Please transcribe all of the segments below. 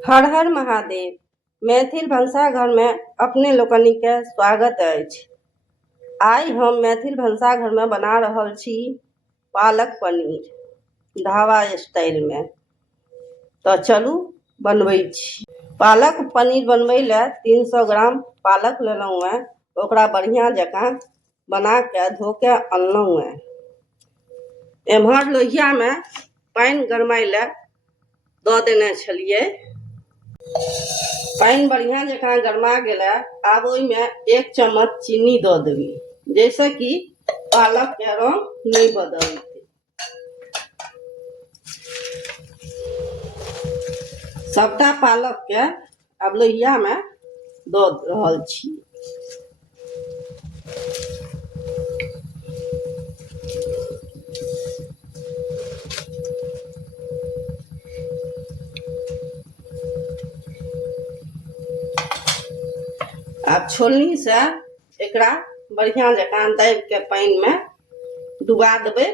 हर हर महादेव। मैथिल भनसाघर में अपने लोकनि के स्वागत अछि। आइ हम मैथिल भनसाघर में बना रहल छी पालक पनीर ढाबा स्टाइल में। तो चलू बनबै छी। पालक पनीर बनबै ले 300 ग्राम पालक लेलहुँ हैं। ओकरा बढ़िया जकाँ बना के धो के अनलहुँ हैं। एम्हर लोहिया में पानि गरमाय ले दऽ देने छलियै। पानी बढ़िया जकाँ गरमा गेला। आब ओहिमे 1 चम्मच चीनी दऽ देबै, जैसे कि पालक के रंग नहीं बदलते। सबटा पालक के अब लोहिया में दऽ रहल छी। अब छोलनी से एकरा बढ़िया जकाँ दाबि के पानी में डुबा देबै।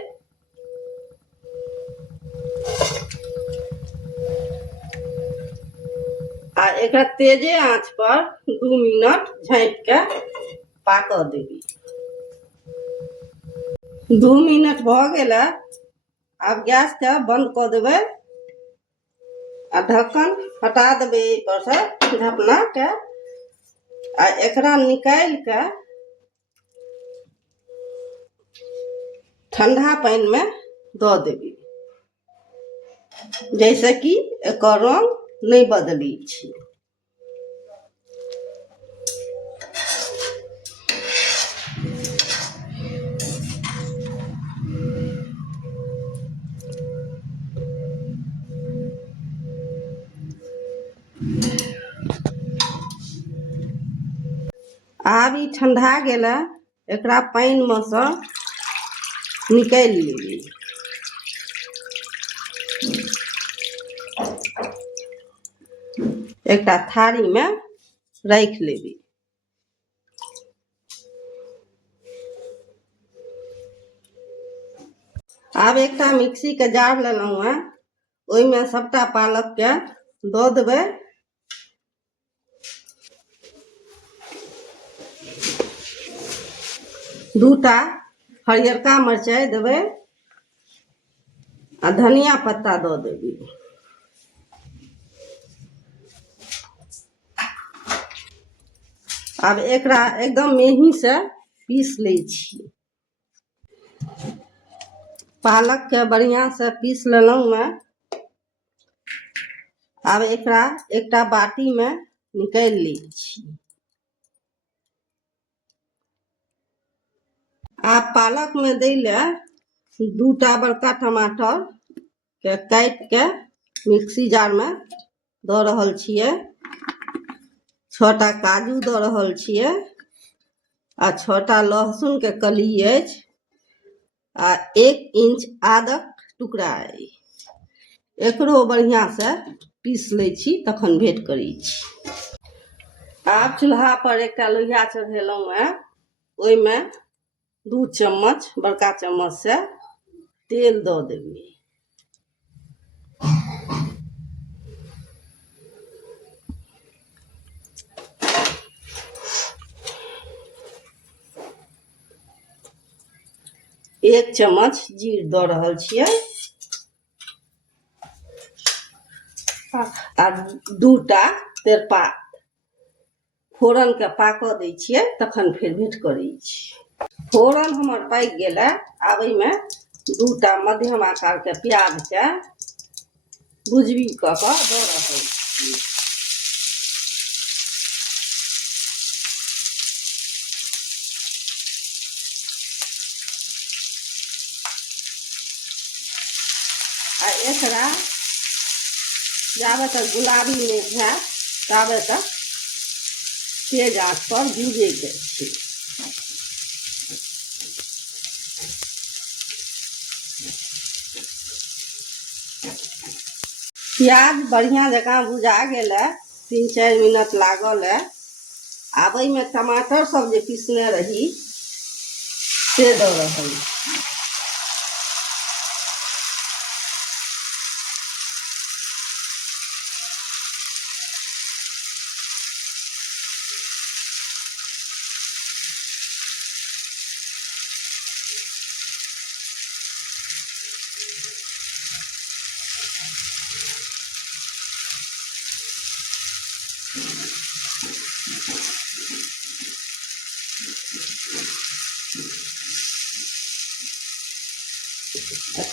आ एकरा तेजे आंच पर 2 मिनट झाँप के पाकऽ देबै। 2 मिनट भऽ गेलै। अब गैस के बंद कऽ देबै आ ढक्कन हटा देबै पर से ढकना के। आ एकरा निकाल के ठंडा पानी में दऽ देबै, जैसे कि एकर रंग नहीं बदलै छै। आब ई ठंडा गेला। एकरा पानी में से निकाल लेबै। एकटा थारी में राख लेबै। आब एकटा मिक्सी के जार लेलहुँ हैं। ओहि में सबटा पालक के दऽ देबै। दूटा हरियरका मिरचाई देबै आ धनिया पत्ता दऽ देबै। अब एकरा एकदम मेही से पीस लै छी। पालक के बढ़िया से पीस लेलहुँ हैं। अब एकरा एकटा बाटी में निकाल लै छी। आप पालक में दै ले 2टा बड़का टमाटर के काट के मिक्सी जार में दऽ रहल छियै। 6टा काजू दऽ रहल छियै आ 6टा लहसुन के कली अछि आ 1 इंच आदक टुकड़ा अछि। एकरो बढ़िया से पीस लै छी तखन भेंट करै छी। आब चूल्हा पर एकटा लोहिया चढ़ेलहुँ हैं। ओहि में 2 चम्मच बड़का चम्मच से तेल दऽ देबै। एक चम्मच जीर दऽ रहल छियै आ 2टा तेजपात फोरन के पाकऽ दै छियै तखन फेर भेंट करै छी। फोरन हमर पाकि गेलै। आब एहि में 2टा मध्यम आकार के प्याज के भुजबी कऽ के दऽ रहल छी। आ एकरा जाबे तक गुलाबी नहीं हैत ताबे तक तेज आंच पर भूजे के छै। प्याज बढ़िया जकाँ भुजा गेलै। 3-4 मिनट लागल है। आब एहि में टमाटर सब जे पीसने रही से दऽ रहल छी।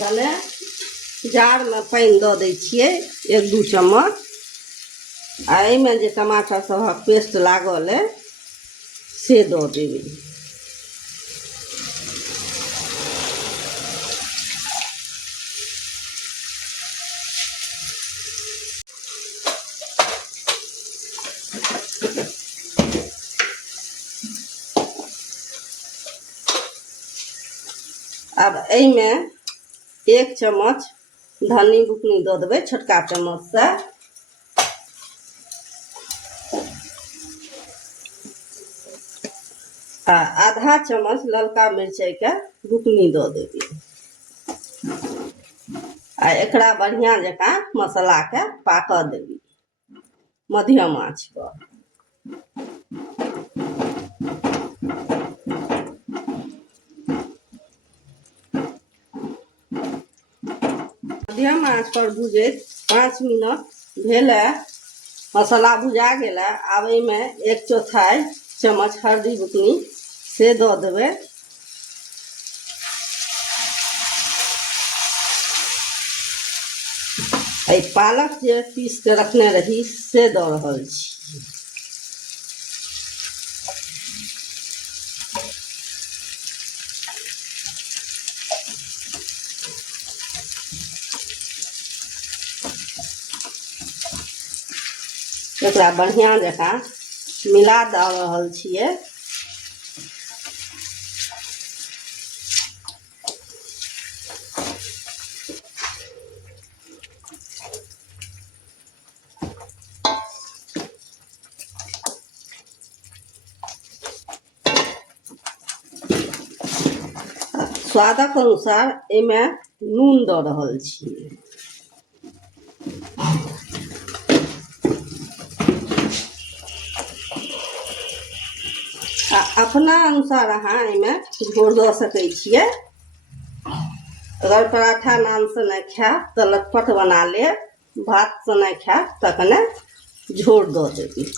कने जारमे पानि दऽ दै छियै 1-2 चम्मच आ एहिमे जे टमाटर सबक पेस्ट लागल अइ से दऽ देबै। अब एहिमे 1 चम्मच धनी बुकनी दऽ देबै छोटका चम्मचसँ आ आधा चम्मच ललका मिरचाइके बुकनी दऽ देबै आ एकरा बढ़िआँ जकाँ मसालाके पाकऽ देबै मध्यम आँच पर। मध्यम आँच पर भुजैत 5 मिनट भेलै, मसाला भुजा गेलै। आब एहिमे 1/4 चम्मच हल्दी बुकनी से दऽ देबै पालक जे पीस के रखने रही से दऽ रहल छी। एकरा बढ़िआँ जकाँ मिला दऽ रहल छियै। स्वादक अनुसार एहिमे नून दऽ रहल छियै। आ अपना अनुसार अहाँ एहिमे झोर दऽ सकै छियै। अगर पराठा नानसँ नहि खायब तऽ लटपट बना लेब, भातसँ नहि खायब तऽ कने झोर दऽ देबै।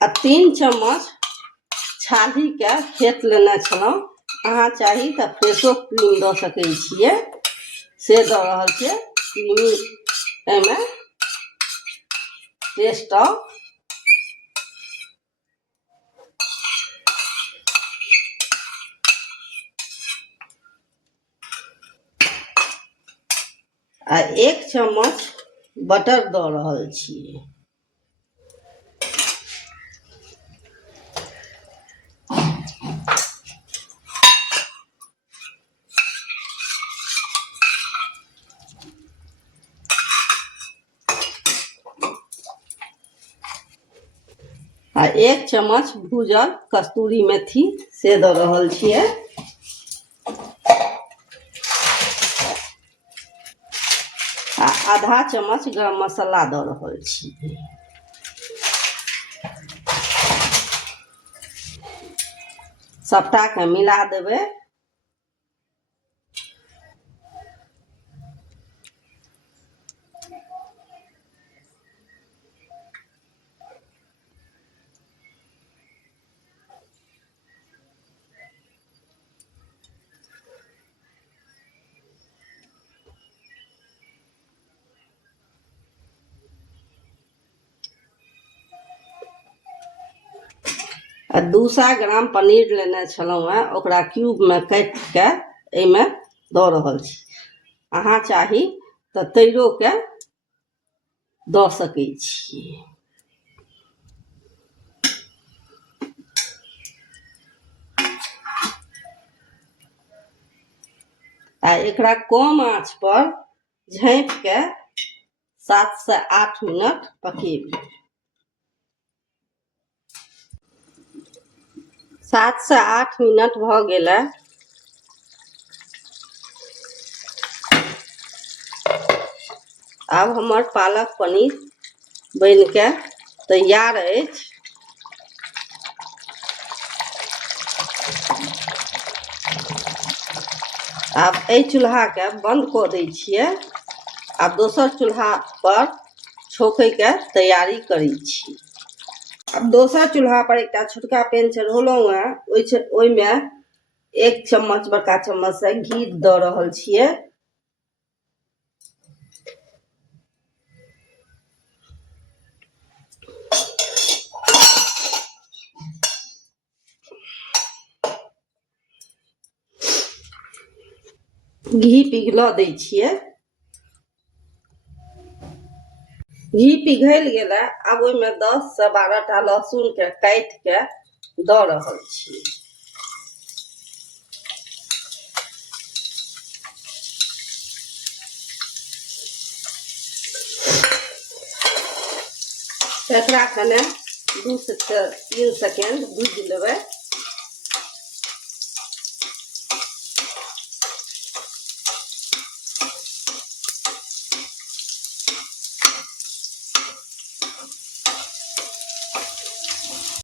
आ 3 चम्मच छालीके फेट लेने छलहुँ, अहाँ चाही तऽ फ्रेशो क्रीम दऽ सकै छियै, से दऽ रहल छियै। क्रीमी एहिमे टेस्ट आउ। आ 1 चम्मच बटर दऽ रहल छियै। आ 1 चम्मच भूजल कस्तूरी मेथी से दऽ रहल छियै। आ आधा चम्मच गरम मसाला दऽ रहल छियै। सबटाके मिला देबै। आ 200 ग्राम पनीर लेने छलहुँ हेँ, ओकरा क्यूबमे काटि कऽ एहिमे दऽ रहल छी। अहाँ चाही तऽ तैरोके दऽ सकै छियै। आ एकरा कम आँच पर झाँपि के 7 से 8 मिनट पकेबी। 7 से 8 मिनट भऽ गेलै। आब हमर पालक पनीर बनि के तैयार अछि। आब एहि चूल्हाके बंद कऽ दै छियै। आब दोसर चूल्हा पर छौंकैके तैयारी करै छी। अब दोसर चूल्हा पर एक छोटका पैन चढ़ौलहुँ हैं। ओहिमे 1 चम्मच बड़का चम्मच से घी दऽ रहल छियै। घी पिघलऽ दै छियै। घी पिघल गेलै। आब ओहिमे 10 से 12 टा लहसुन के काटि के दऽ रहल छी। एकरा कने 2 से 3 सेकेंड भूज लेबै।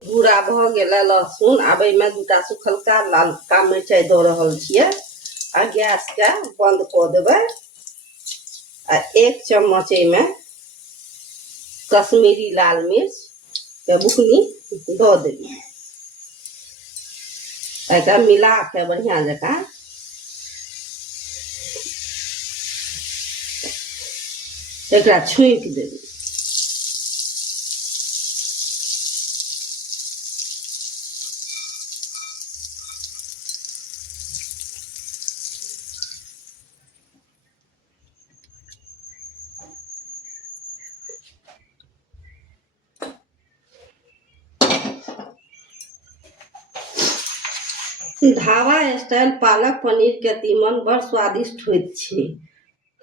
भूरा भऽ गेलै लहसुन। आब एहिमे 2 टा सुखलका लालका मिरचाइ दऽ रहल छियै आ गैस के बंद कऽ देबै। आ 1 चम्मच एहिमे कश्मीरी लाल मिर्च के बुकनी दऽ देबै। एकरा मिला के बढ़िया जकाँ एकरा छौंक देबै। ढाबा स्टाइल पालक पनीर के तीमन बड़ स्वादिष्ट होइत छै।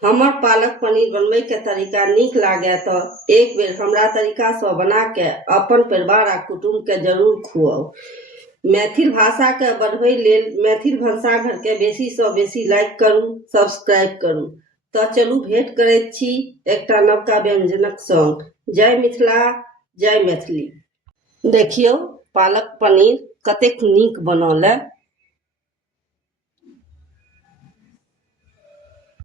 हमर पालक पनीर बनबै के तरीका नीक लागे तऽ एक बेर हमरा तरीका से बना के अपन परिवार आ कुटुंब के जरूर खुआउ। मैथिल भाषा के बढ़बै लेल मैथिल भनसाघर के बेसी से बेसी लाइक करू, सब्सक्राइब करू। तऽ चलू भेंट करैत छी एकटा नवका व्यंजनक संग। जय मिथिला, जय मैथिली। देखियौ पालक पनीर कतेक नीक बनल है।